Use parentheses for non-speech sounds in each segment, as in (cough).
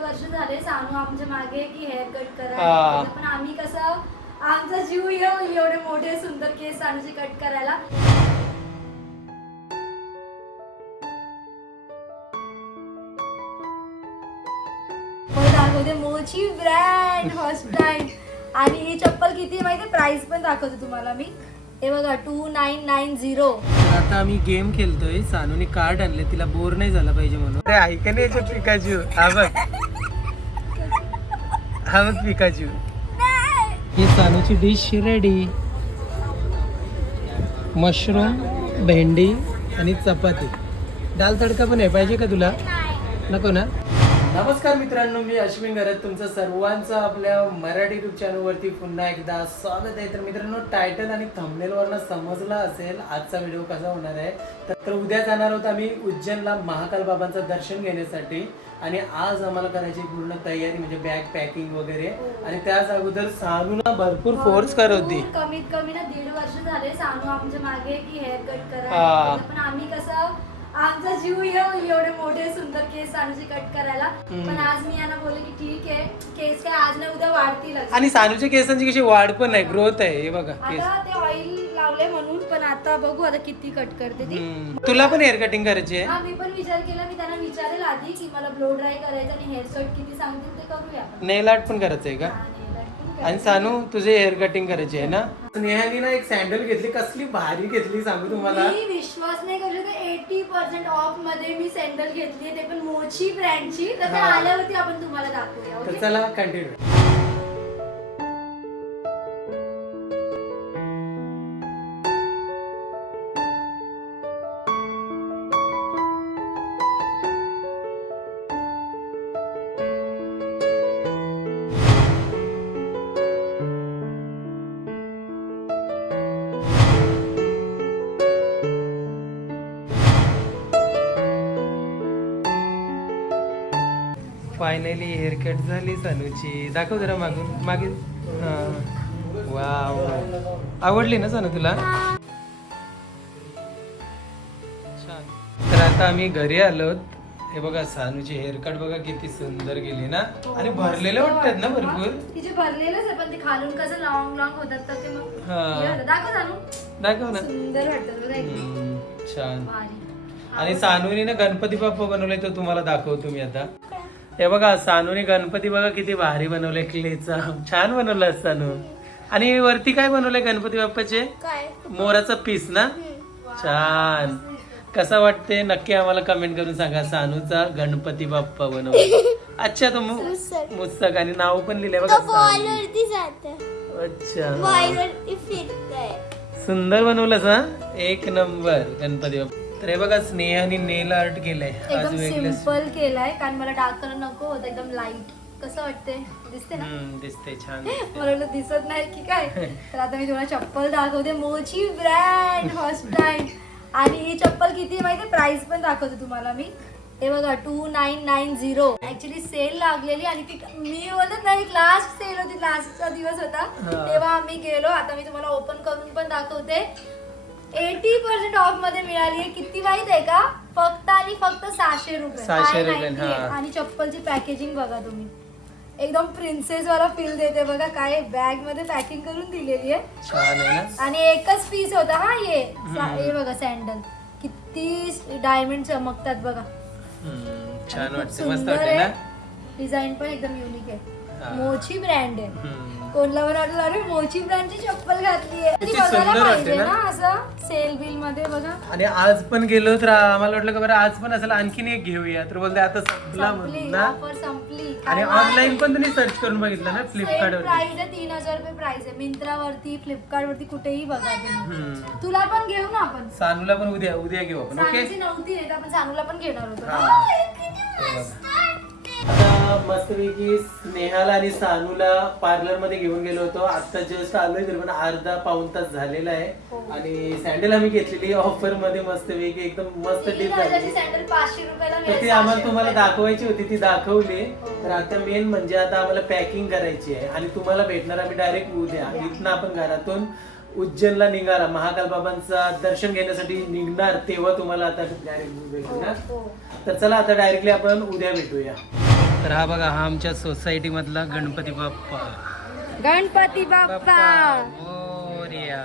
वर्ष झाले सांगू आमच्या मागे की हेअर कट करा. पण आम्ही कसं आमचा जीव येऊ एवढे मोठे सुंदर केस सानूचे कट करायला. दाखवते मोची ब्रँड फर्स्ट टाइम आणि ही चप्पल किती माहिती प्राइस पण दाखवते तुम्हाला मी. हे बघा टू नाईन नाईन झिरो आता आम्ही गेम खेळतोय. सानूने कार्ड आणले. तिला बोर नाही झाला पाहिजे म्हणून. अरे ऐका नाही याच्यात पिकाचू हा बघ. हा बघ पिकाचू ही सानूची डिश रेडी मशरूम भेंडी आणि चपाती. दाल तडका पण आहे पाहिजे का तुला? नको ना? नमस्कार मित्रांनो मी अश्विन घरात. तुमचं सर्वांचं आपल्या मराठी युट्यूब चॅनलवरती पुन्हा एकदा स्वागत आहे. तर मित्रांनो टायटल आणि थंबनेलवरनं समजला असेल आजचा व्हिडिओ कसा होणार आहे? तर- उद्या जाणार आहोत आम्ही उज्जैनला महाकाल बाबांचं दर्शन घेण्यासाठी. आणि आज आम्हाला करायची पूर्ण तयारी म्हणजे बॅग पॅकिंग वगैरे. आणि त्याच अगोदर सानूला भरपूर फोर्स करत होती. कमीत कमी ना दीड वर्ष झाले सांगू आमच्या मागे की हेअर कट करा. पण आम्ही कसं आमचा जीव येऊ एवढे मोठे सुंदर केस सानूचे कट करायला. हम्म. पण आज मी यांना बोलले की ठीक आहे केस काय आज ना उद्या वाढतीलच आणि सानूच्या केसांची कशी वाढ पण आहे ग्रोथ आहे हे बघा केस. आता ते ऑइल लावले म्हणून पण आता बघू आता किती कट करते ती. हम्म. तुला पण हेअर कटिंग करायची आहे? हा मी पण विचार केला मी त्यांना विचारेल आधी की मला ब्लो ड्राय करायचं आणि हेअर कट किती सांगतील ते करूया. आपण नेल आर्ट पण करायचं आहे का? हा, आणि. सानू तुझे हेअर कटिंग करायची आहे ना स्नेहानी ना एक सँडल घेतली कसली भारी घेतली सांगू तुम्हाला मी विश्वास नाही करू शकत एटी पर्सेंट ऑफमध्ये मी सँडल घेतली ते पण मोची ब्रँडची तर. आल्यावरती आपण तुम्हाला दाखवूया तर चला कंटिन्यू फायनली हेअर कट झाली सानूची. दाखव जरा मागून. मागे वाव आवडली ना सानू तुला? छान. तर आता आम्ही घरी आलो हे बघा सानूची हेअर कट बघा किती सुंदर गेली ना. आणि भरलेले वाटतात ना भरपूर. तिचे भरलेलंच आहे पण ते खालून कसं लॉंग लॉंग होतात तर ते मग हा. हे होतं. दाखव जाणू दाखव ना. सुंदर वाटतं बघा एकदम. हम्म, छान. भारी. आणि सानूने ना गणपती बाप्पा बनवले तो तुम्हाला दाखवतो मी आता. हे बघा सानूने गणपती बघा किती भारी बनवले क्लेचा. छान बनवलं सानू. आणि वरती काय बनवलंय गणपती बाप्पाचे? मोराचा पीस ना? छान. कसा वाटते नक्की आम्हाला कमेंट करून सांगा. सानूचा गणपती बाप्पा बनवला (laughs) अच्छा तो मुस्तक आणि नाव पण लिहिलंय बघा अच्छा. सुंदर बनवलंस हा? एक नंबर गणपती बाप्पा. तर हे बघा स्नेहाने नेल आर्ट केलंय. एकदम सिंपल केलाय कारण मला डार्क कलर नको होता एकदम लाइट कसं वाटते दिसते ना? दिसते छान (laughs) मला दिसत नाही की काय. (laughs) तर आता मी तुम्हाला चप्पल दाखवते. मोची ब्रँड फर्स्ट टाइम आणि ही चप्पल किती आहे माहिती प्राइस पण दाखवते तुम्हाला मी. हे बघा two nine nine zero actually sale लागलेली आणि ती मी बोलत नाही लास्ट सेल होती लास्टचा दिवस होता. तेव्हा आम्ही गेलो. आता मी तुम्हाला ओपन करून पण दाखवते. एटी पर्सेंट ऑफमध्ये मिळाली आहे. किती माहीत आहे का? फक्त आणि फक्त सहाशे रुपये. 600 I रुपये, 98. हा. आणि चप्पलची पॅकेजिंग बघा तुम्ही. एकदम प्रिन्सेस वाला फील देते बघा. काय बॅगमध्ये पॅकिंग करून दिलेली आहे. छान आहे ना? आणि एकच पीस होता हा ये. सा- हे बघा सँडल किती डायमंड चमकतात बघा. हम्म, छान खूप वाटते. मस्त सुंदर वाटते ना? आहे. डिझाईन पण एकदम युनिक आहे. मोची ब्रँड आहे. हम्म. कोणला पण वाटलं अरे मोची ब्रँडची चप्पल घातली किती सुंदर वाटते पाहिजे ना? ना असं सेल बिलमध्ये बघा. आणि आज पण गेलो तर आम्हाला वाटलं का बरं आज पण असेल आणखीन एक घेऊया. तर बोलते आता संपला संपली ना? ऑफर संपली. आणि ऑनलाईन पण तुम्ही सर्च करून बघितलं ना फ्लिपकार्ट वरती? प्राइस आहे तीन हजार रुपये प्राइस आहे. मिंत्रावरती फ्लिपकार्ट वरती कुठेही बघा तुम्ही. हम्म. तुला पण घेऊ ना आपण? सानूला पण उद्या उद्या घेऊ आपण ओके? नव्हती नाही तर आपण सानूला पण घेणार होतो. हा. मस्तपैकी स्नेहाला आणि सानूला पार्लरमध्ये घेऊन गेलो होतो आता जस्ट आलोय तरी पण अर्धा पाऊन तास झालेला आहे हो. आणि सँडल आम्ही घेतलेली ऑफरमध्ये मस्तपैकी एकदम मस्त डील हजारची झाली सँडल पाचशे रुपयाला तर मिळेल, ती आम्हाला तुम्हाला रुपयाला. दाखवायची होती ती दाखवली हो. तर आता मेन म्हणजे आता आम्हाला पॅकिंग करायची आहे आणि तुम्हाला भेटणार आम्ही डायरेक्ट उद्या उद्या. इथनं आपण घरातून उज्जैनला निघाला महाकाल बाबांचा दर्शन घेण्यासाठी निघणार तेव्हा तुम्हाला आता डायरेक्ट हो, भेटणार हो. तर चला आता डायरेक्टली आपण उद्या भेटूया तर हा बघा हा आमच्या सोसायटी मधला गणपती बाप्पा गणपती बाप्पा मोरया.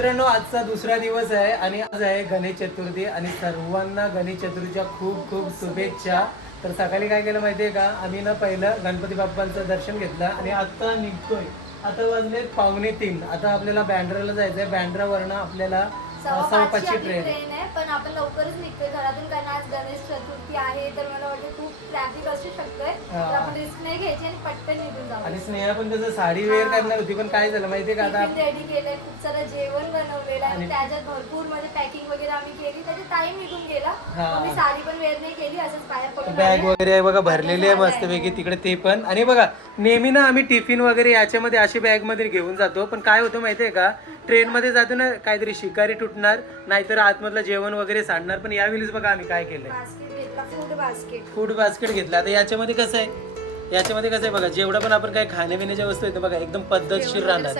मित्रांनो आजचा दुसरा दिवस आहे आणि आज आहे गणेश चतुर्थी आणि सर्वांना गणेश चतुर्थीच्या खूप खूप शुभेच्छा. तर सकाळी काय केलं माहितीये का? आम्ही ना पहिलं गणपती बाप्पांचं दर्शन घेतलं आणि आता निघतोय. आता वाजले पावणे तीन. आता आपल्याला बँड्राला जायचंय. बँड्रावरनं आपल्याला सव्वा पाचची ट्रेन ट्रेन आहे. पण आपण लवकरच निघतोय घरातून कारण आज गणेश चतुर्थी आहे तर मला वाटतं खूप ट्रॅफिक असू शकतोय. तर आपण रिस्क नाही घ्यायची आणि पटकन निघून जाऊ. आणि स्नेहा पण कसं साडी वेअर करणार होती पण काय झालं माहितीये का आता? रेडी केलंय खूप सारं जेवण बनवलेलं आहे. आणि- त्याच्यात भरपूर म्हणजे पॅकिंग वगैरे आम्ही केली त्याचे टाइम निघून गेला. हा. मग मी साडी पण वेअर नाही केली असंच बाहेर पडून बॅग आले. वगैरे आहे बघा भरलेली आहे मस्तपैकी तिकडे ते पण. आणि बघा नेहमी ना आम्ही टिफिन वगैरे याच्यामध्ये अशी बॅगमध्ये घेऊन जातो. पण काय होतं माहितीये का? ट्रेन मध्ये जातो ना काहीतरी शिकारी तुटणार नाहीतर आतमधलं जेवण वगैरे सांडणार. पण यावेळीच बघा आम्ही काय केलंय. फूड बास्केट फूड बास्केट घेतला. आता याच्यामध्ये कसं आहे? याच्यामध्ये कसं आहे बघा जेवढं पण आपण काय खाण्यापिण्याच्या वस्तू आहेत बघा एकदम पद्धतशीर राहणार.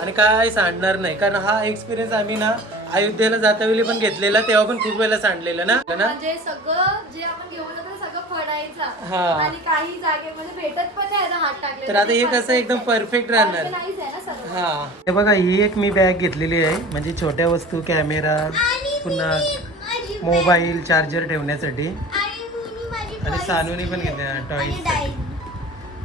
आणि काय सांडणार नाही. कारण हा एक्सपिरियन्स आम्ही ना अयोध्येला जातावेळी पण घेतलेला तेव्हा पण खूप वेळेला सांडलेलं ना. ना म्हणजे सगळं जे आपण घेऊन हा. आणि काही जागेमध्ये भेटत पण नाही आता हात टाकले. तर आता हे कसं एकदम परफेक्ट राहणार नाहीच आहे. ना सर्व हा. हे बघा ही एक मी बॅग घेतलेली आहे. म्हणजे छोट्या वस्तू कॅमेरा पुन्हा मोबाईल चार्जर ठेवण्यासाठी. आणि सानूनी पण घेतले आणि टॉईज.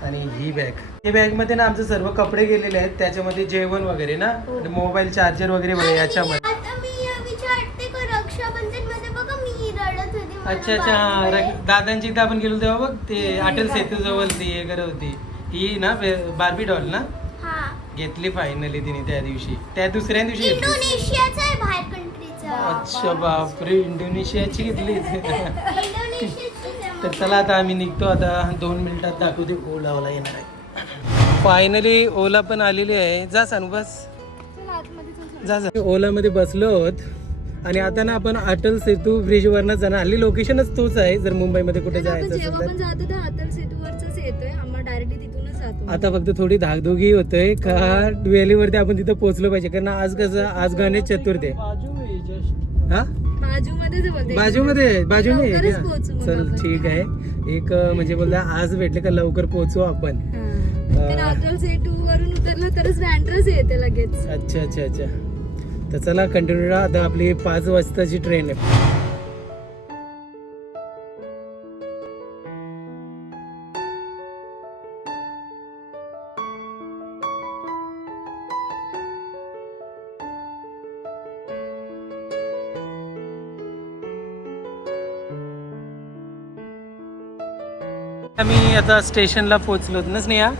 आणि ही बॅग ही बॅगमध्ये ना आमचे सर्व कपडे गेलेले आहेत. त्याच्यामध्ये जेवण वगैरे ना? आणि मोबाईल चार्जर वगैरे बघा याच्यामध्ये आता मी अ, विचारते का रक्षाबंधनमध्ये बघा मी रडत होती मला अच्छा अच्छा. र- दादांची इथं आपण गेलो तेव्हा बघ ते अटल सेतू जवळ ती हे करत होती. ही ना बार्बी डॉल ना? हा. घेतली फायनली तिने त्या दिवशी. त्या दुसऱ्या दिवशी घेतली. इंडोनेशियाचा आहे बाहेर कंट्रीचा अच्छा बापरे इंडोनेशियाची घेतली. इंडोनेशियाची तर चला आता आम्ही निघतो. आता दोन मिनिटात दाखवते ओलावाला येणार आहे. फायनली ओला पण आलेली आहे. जा सांगू बस. जा जा. ओलामध्ये बसलो आहोत. आणि आता ना आपण अटल सेतू ब्रिज वरनं जाणार. हल्ली लोकेशनच तोच आहे जर मुंबईमध्ये कुठे जायचं जेव्हा असेल जातो तर अटल सेतूवरच येतोय आम्हाला डायरेक्टली तिथूनच तर जातो. आता फक्त थोडी धाकधुकी होतोय का वेलीवरती आपण तिथं पोहोचलो पाहिजे कारण आज कसं आज गणेश चतुर्थी. आहे. हा बाजूमध्येच बोलते बाजूमध्ये आहे, बाजू नाही आहे. लवकरच का? पोहोचू मग चल आपण. ठीक आहे. एक अं, म्हणजे बोलला आज भेटले का लवकर पोहोचू आपण. हा. कारण अटल सेतू वरून उतरलं तरच बँड्राच येते लगेच. अच्छा अच्छा अच्छा. तर चला कंटिन्यू आता आपली पाच वाजताची ट्रेन आहे. आम्ही आता स्टेशनला पोहोचलो ना स्नेहा?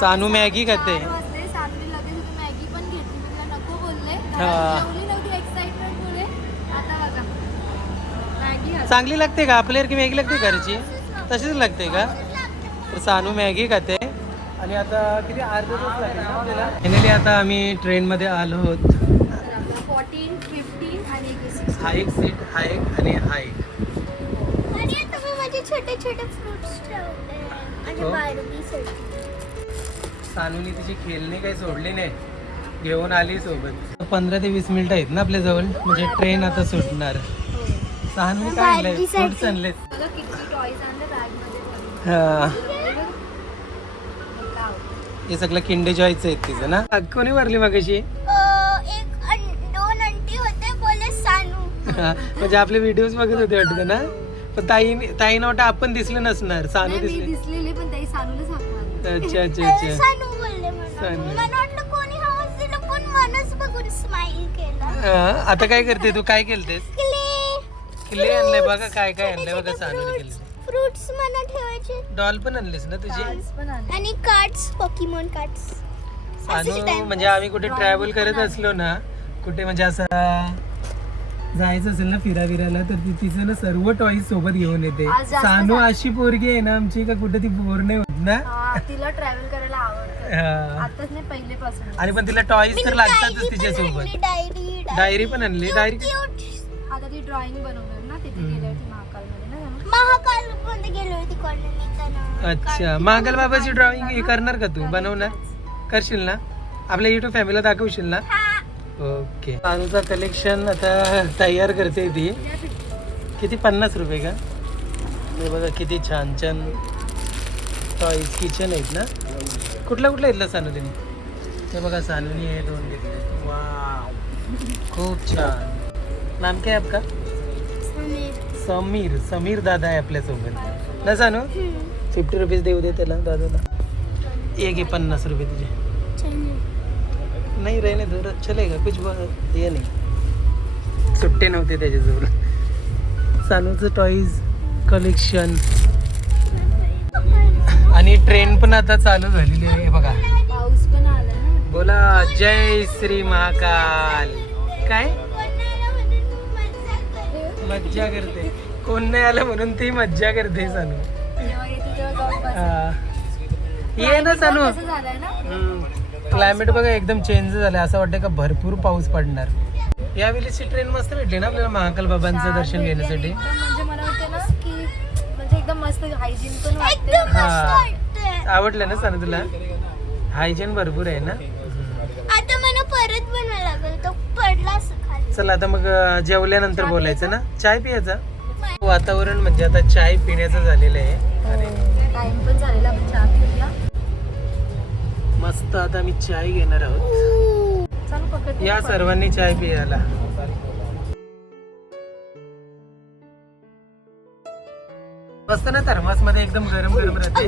सानू मॅगी खाते चार वाजले सानवी लगेच होती मॅगी पण घेतली मी तिला नको बोलले हा. जेवली नव्हती एक्साइटमेंट मुळे आता बघा मॅगी खाते. चांगली लागते का? आपल्यासारखी मॅगी लागते घरची? तशीच लागते. का? तर सानू मॅगी खाते. आणि आता किती अर्धा तास लागेल आपल्याला? फायनली आता आम्ही ट्रेनमध्ये आलो आहोत. हा एक सीट हा एक आणि हा एक. छोटे छोटे फ्रुट्स ठेवले माझ्या हो. सानूनी तिची खेळणी काही सोडली नाही. घेऊन आली सोबत. पंधरा ते वीस मिनिटं आहेत ना आपल्या जवळ. म्हणजे ट्रेन आता सुटणार. किती टॉईज आणले बॅगमध्ये हा. का हे सगळं किंडे जॉयचं आहेत तिचं ना. कोणी भरली मग कशी म्हणजे आपले व्हिडिओज बघत होते वाटतं ना? पण ताई ताई वाटतं आपण दिसलं नसणार. सानू दिसली. अच्छा अच्छा अच्छा. सानू केला. हा, आता काय करते तू? काय केलतेस? क्ले किल्ले आणले बघा काय काय आणलंय बघा सानूने केले फ्रुट्स मला ठेवायचे. डॉल पण आणलीस ना तुझी? आणले. आणि कार्ड्स पॉकीमॉन कार्ड्स सानू म्हणजे आम्ही कुठे ट्रॅव्हल करत असलो ना कुठे म्हणजे असं जायचं असेल ना फिरा फिरायला तर ती तिचं ना सर्व टॉईज सोबत घेऊन येते. सानू. अशी पोरगी आहे ना आमची का कुठे ती बोर नाही होत ना? तिला ट्रॅव्हल करायला. आताच नाही पहिलेपासून. आणि पण तिला टॉईज तर लागतातच तिच्यासोबत. डायरी डायरी पण आणली डायरी आता ती ड्रॉइंग बनवणार ना तिथे महाकालमध्ये अच्छा महाकाल बाबाची ड्रॉइंग हे करणार का तू? बनवणार? करशील ना? आपल्या युट्यूब फॅमिलीला दाखवशील ना? ओके अनुचा कलेक्शन आता तयार करते ती. किती? पन्नास रुपये का? हे बघा किती छान छान. टॉईज किचन आहेत ना? कुठल्या कुठल्या घेतला सानूलीने हे बघा सानूनी हे दोन घेतले. वा खूप छान. नाम काय आहे आपका? समीर. समीर दादा आहे आपल्यासोबत. ना सानू? फिफ्टी रुपीज देऊ दे त्याला दादाला. एक हे पन्नास रुपये तुझे. नाही रहने दो चलेगा कुछ हे नाही. सुट्टे नव्हते त्याच्याजवळ. सानूचं टॉईज कलेक्शन आणि ट्रेन पण आता चालू झालेली आहे बघा. पाऊस पण आला ना. बोला जय श्री महाकाल. काय? मज्जा करते. कोण नाही आलं म्हणून ती मज्जा करते सानू. हा. ये ना सानू. क्लायमेट बघा एकदम चेंज झालं असं वाटतं का भरपूर पाऊस पडणार. या वेळेची ट्रेन मस्त भेटली ना आपल्याला महाकाल बाबांचं दर्शन घेण्यासाठी? म्हणजे मला वाटतं ना की म्हणजे एकदम मस्त हायजीन पण वाटते हा. आवडलं ना सानू तुला? हायजीन भरपूर आहे ना. आता मला परत बनवायला लागेल. तो पडला चल आता मग जेवल्यानंतर बोलायचं ना? चाय पियाचा वातावरण म्हणजे आता चाय पिण्याचं झालेलं आहे. अरे. टाइम पण झालेला आपण चहा पिऊया. मस्त आता मी चाय घेणार आहोत. पकड या सर्वांनी चाय पियाला मस्त ना थर्मासमध्ये एकदम गरम गरम राहते?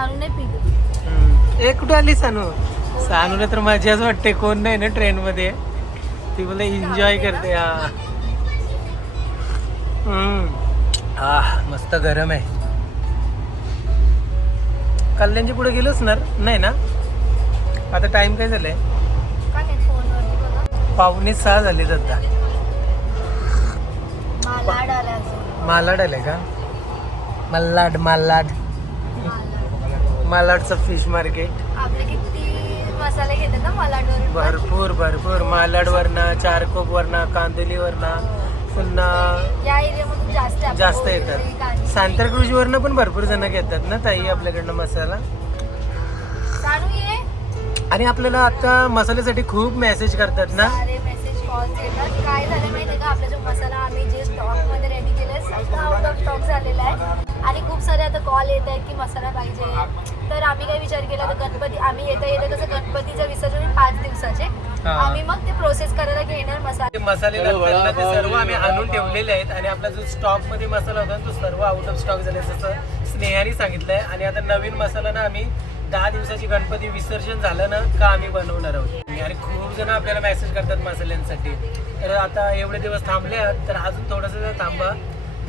चालू नाही पित. हम्म. ए कुठे आली सानू? सानूला तर मजाच वाटते. कोण नाही ना ट्रेन मध्ये ती बोला एन्जॉय करते हा. हम्म. आह मस्त गरम आहे. कल्याणच्या पुढे गेलोच ना? नाही ना? आता टाइम काय झालंय? का नाही फोनवरती बघा पावणे सहा झाले आता मालाड आलंय का? मल्लाड मालाड मालाड मालाडचं फिश मार्केट आपले किती मसाले घेतात ना मालाडवरून? भरपूर भरपूर. मालाडवरनं चारकोपवरनं कांदोलीवरनं पुन्हा या एरियामधून जास्त. जास्त येतात. कांदे. सांताक्रुजवरनं पण भरपूर जण घेतात ना ताई आपल्याकडनं मसाला? ये. आणि आपल्याला आता मसाल्यासाठी खूप मेसेज करतात ना? सारे मेसेज कॉल्स येतात. काय झालं माहितीये का? आपला जो मसाला आम्ही जे स्टॉकमध्ये रेडी केलाय सगळं आउट ऑफ स्टॉक झालेला आहे. आणि खूप सारे आता कॉल येत आहेत की मसाला पाहिजे. तर आम्ही काय विचार केला तर गणपती आम्ही येता येता कसं गणपतीचं विसर्जन पाच दिवसाचे. आम्ही मग ते प्रोसेस करायला घेणार मसाले. ते मसाले लागतात ना ते सर्व आम्ही आणून ठेवलेले आहेत आणि आपला जो स्टॉकमध्ये मसाला होता ना, तो सर्व आउट ऑफ स्टॉक झाला जसं स्नेहाने सांगितलंय. आणि आता नवीन मसाला ना आम्ही दहा दिवसाची गणपती विसर्जन झालं ना का आम्ही बनवणार आहोत? आणि खूप जण आपल्याला मेसेज करतात मसाल्यांसाठी. तर आता एवढे दिवस थांबले आहात तर अजून थोडंसं थांबा.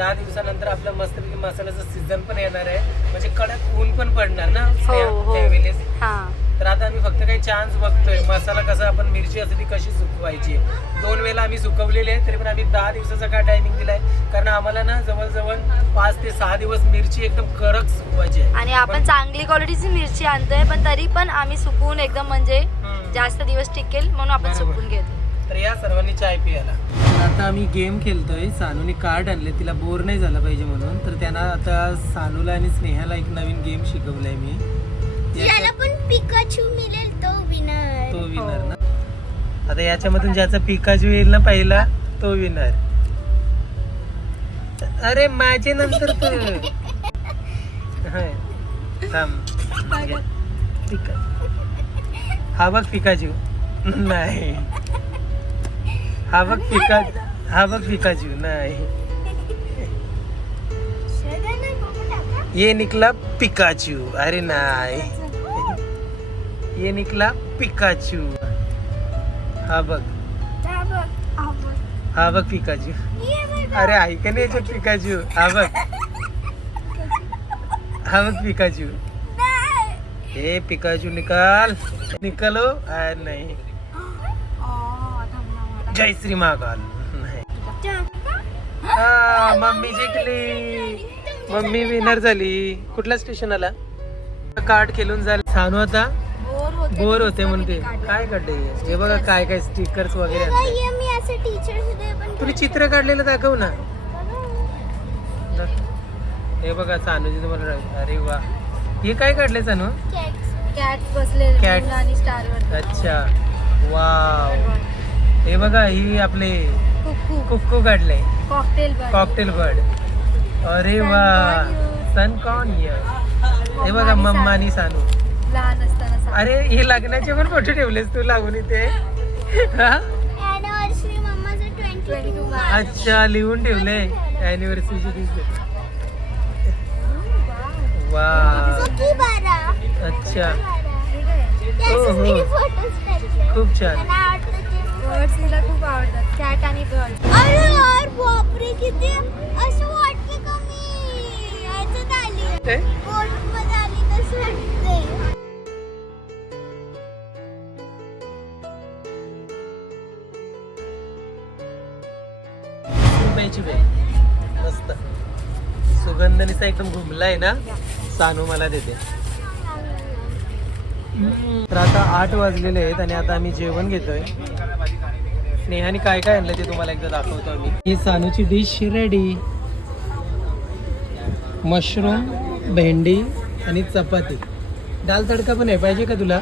दहा दिवसानंतर आपला मस्तपैकी मसाल्याचं सीझन पण येणार आहे. म्हणजे कडक ऊन पण पडणार ना स्नेहा, हो. त्यावेळेस. हा. तर आता आम्ही फक्त काही चान्स बघतोय. मसाला कसा आपण मिरची असते ती कशी सुकवायची दोन वेळेला आम्ही सुकवलेली आहे तरी पण आम्ही दहा दिवसाचा काय टायमिंग दिलाय? कारण आम्हाला ना जवळजवळ पाच ते सहा दिवस मिरची एकदम कडक सुकवायची आहे. आणि आपण चांगली क्वालिटीची मिरची आणतोय पण तरी पण आम्ही सुकवून एकदम म्हणजे हम्म. जास्त दिवस टिकेल म्हणून आपण बरोबर. सुकवून घेतो तर या सर्वांनी चाय पियाला आता आम्ही गेम खेळतोय. सानूने कार्ड आणले तिला बोर नाही झाला पाहिजे म्हणून. तर त्यांना आता सानूला आणि स्नेहाला एक नवीन गेम शिकवलाय मी. ज्याला पण पिकाचू मिळेल तो विनर तो विनर ना? आता याच्यामधून ज्याचा पिकाजू येईल ना पहिला तो विनर अरे माझे नंतर तर हाय. थांब. हा बघ. पिकाजू नाही. हा बघ पिका हा बघ पिकाजू नाही। ये निकला पिकाचू। अरे नाही ये निकला पिकाचू। हा बघ हा बघ पिकाचू। अरे ऐक नाही याच्यात पिकाचू। हा बघ हा बघ पिकाचू हे पिकाचू निकाल। निकालो। आ, नाही। जय श्री महाकाल. नाही हा मम्मी जिंकली. मम्मी विनर झाली. कुठल्या स्टेशन आला कार्ड खेळून झालं. सानू आता बोर होते बोर होते म्हणून ते. काय काढले? हे बघा काय काय स्टिकर्स वगैरे आणले. मी असं टीचर्स डे पण तुम्ही चित्र काढलेलं दाखव ना. दाख- हे बघा सानूची तुम्हाला अरे वा. हे काय काढले सानू. कॅट्स बसले Cats. आणि स्टार वर अच्छा. वाव हे बघा ही आपले कुक्कू काढले कॉकटेल कॉकटेल बर्ड अरे वा. सन कॉन हे बघा मम्मा आणि सानू लहान असताना अरे हे लग्नाचे पण फोटो ठेवलेस तू लागून इथे. हा? Anniversary मम्माचं 22 22 March. अच्छा लिहून ठेवले अॅनिव्हर्सरीची दिवशी वा किती बारा. अच्छा. हे हो. खूप छान. खूप आवडतात. कॅट आणि बर्ड अरे यार बापरे किती असं वाटतं का मी? ह्याच्यात आली ते? बोटमध्ये आली तसं वाटते रुपयाची बाई. मस्त. सुगंधनीचा एकदम घुमलाय ना? सानू मला देते. तर आता आठ वाजलेले आहेत आणि आता आम्ही जेवण घेतोय. स्नेहाने काय काय आणलं ते तुम्हाला एकदा दाखवतो आम्ही. ही सानूची डिश रेडी मशरूम भेंडी आणि चपाती. दाल तडका पण आहे पाहिजे का तुला?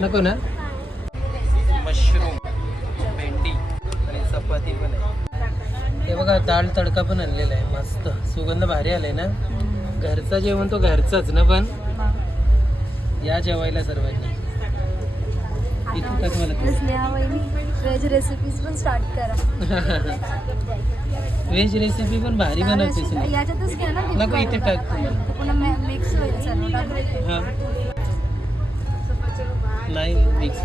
नको ना? मशरूम भेंडी आणि चपाती पण आहे. हे बघा दाल तडका पण आणलेला आहे मस्त. सुगंध भारी आलाय ना? घरचं जेवण तो घरचंच ना पण? या जेवायला सर्वांनी. इथं टाक मला व्हेज रेसिपीज पण स्टार्ट करा. (laughs) व्हेज रेसिपी पण भारी बनवते सुद्धा. याच्यातच घ्या ना नको इथे टाक. पुन्हा मिक्स होईल सर्व. हा. नाही मिक्स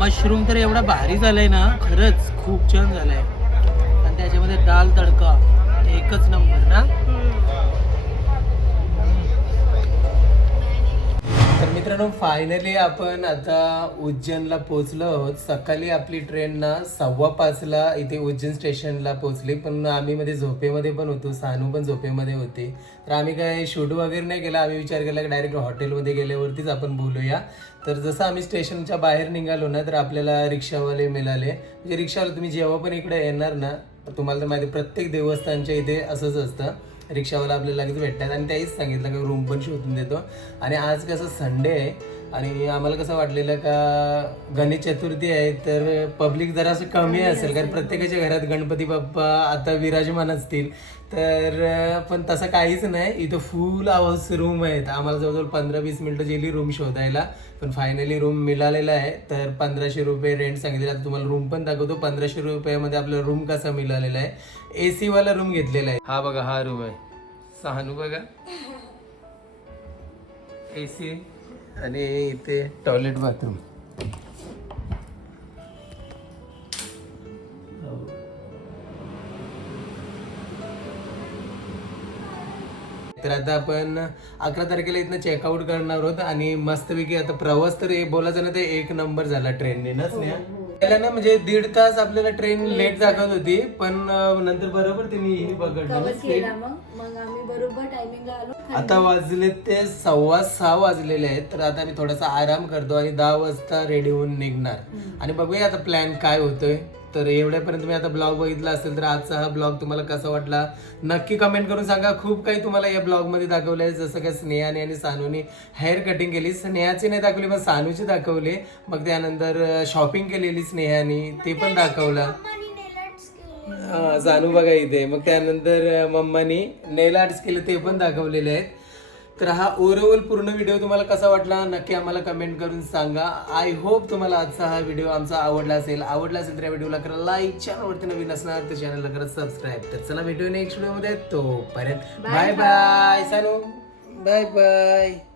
मशरूम तर एवढा भारी झालाय ना खरंच खूप छान झालाय. आणि त्याच्यामध्ये दाल तडका एकच नंबर ना? तर मित्रांनो फायनली आपण आता उज्जैनला पोहोचलो आहोत. सकाळी आपली ट्रेन ना सव्वा पाचला इथे उज्जैन स्टेशनला पोहोचली. पण आम्ही मध्ये झोपेमध्ये पण होतो सानू पण झोपेमध्ये होते. तर आम्ही काय शूट वगैरे नाही केला. आम्ही विचार केला की डायरेक्ट हॉटेलमध्ये गेल्यावरतीच आपण बोलूया. तर जसं आम्ही स्टेशनच्या बाहेर निघालो ना तर आपल्याला रिक्षावाले मिळाले. म्हणजे रिक्षावाले तुम्ही जेव्हा पण इकडे येणार ना तर तुम्हाला तर माहिती प्रत्येक देवस्थानच्या इथे असंच असतं. रिक्षावाला आपल्याला लगेच भेटतात आणि त्याहीच सांगितलं की रूम पण शोधून देतो. आणि आज कसं संडे आहे आणि आम्हाला कसं वाटलेलं का गणेश चतुर्थी आहे तर पब्लिक जरासं कमी असेल कारण प्रत्येकाच्या घरात गणपती बाप्पा आता विराजमान असतील. तर पण तसं काहीच नाही इथं फुल आवाज रूम आहेत. आम्हाला जवळजवळ पंधरा वीस मिनटं गेली रूम शोधायला. पण फायनली रूम मिळालेला आहे. तर पंधराशे रुपये रेंट सांगितले. आता तुम्हाला रूम पण दाखवतो. पंधराशे रुपयामध्ये आपल्याला रूम कसा मिळालेला आहे. ए सी वाला रूम घेतलेला आहे. हा बघा हा रूम आहे. सहानू बघा. ए सी आणि इथे टॉयलेट बाथरूम तर आता आपण अकरा तारखेला इथनं चेकआउट करणार आहोत आणि मस्तपैकी आता प्रवास तर बोलायचं ना ते एक नंबर झाला ट्रेनने ना. ना म्हणजे दीड तास आपल्याला ट्रेन लेट दाखवत होती पण अं, नंतर बरोबर ते मी हे मग. मग आम्ही बरोबर टायमिंगला आलो. आता वाजले ते सव्वा सहा वाजलेले आहेत तर आता मी थोडासा आराम करतो आणि दहा वाजता रेडी होऊन निघणार. आणि बघूया आता प्लॅन काय होतोय. तर एवढ्यापर्यंत तुम्ही आता ब्लॉग बघितला असेल तर आजचा हा ब्लॉग तुम्हाला कसा वाटला? नक्की कमेंट करून सांगा. खूप काही तुम्हाला या ब्लॉगमध्ये दाखवलं आहे जसं काय स्नेहाने आणि सानूने हेअर कटिंग केली. स्नेहाची नाही दाखवली पण सानूची दाखवली. मग त्यानंतर शॉपिंग केलेली स्नेहाने. ते पण दाखवलं. जाणू बघा इथे. मग त्यानंतर मम्मानी नेल आर्ट्स केले ते पण दाखवलेले आहेत. तर हा ओव्हरऑल पूर्ण व्हिडिओ तुम्हाला कसा वाटला नक्की आम्हाला कमेंट करून सांगा. आय होप तुम्हाला आजचा हा व्हिडिओ आमचा आवडला असेल. आवडला असेल तर या व्हिडिओला करा लाईक चॅनलवरती नवीन असणार तर चॅनलला करा सबस्क्राईब तर चला भेटूया नेक्स्ट व्हिडिओमध्ये तोपर्यंत bye bye Sanu bye bye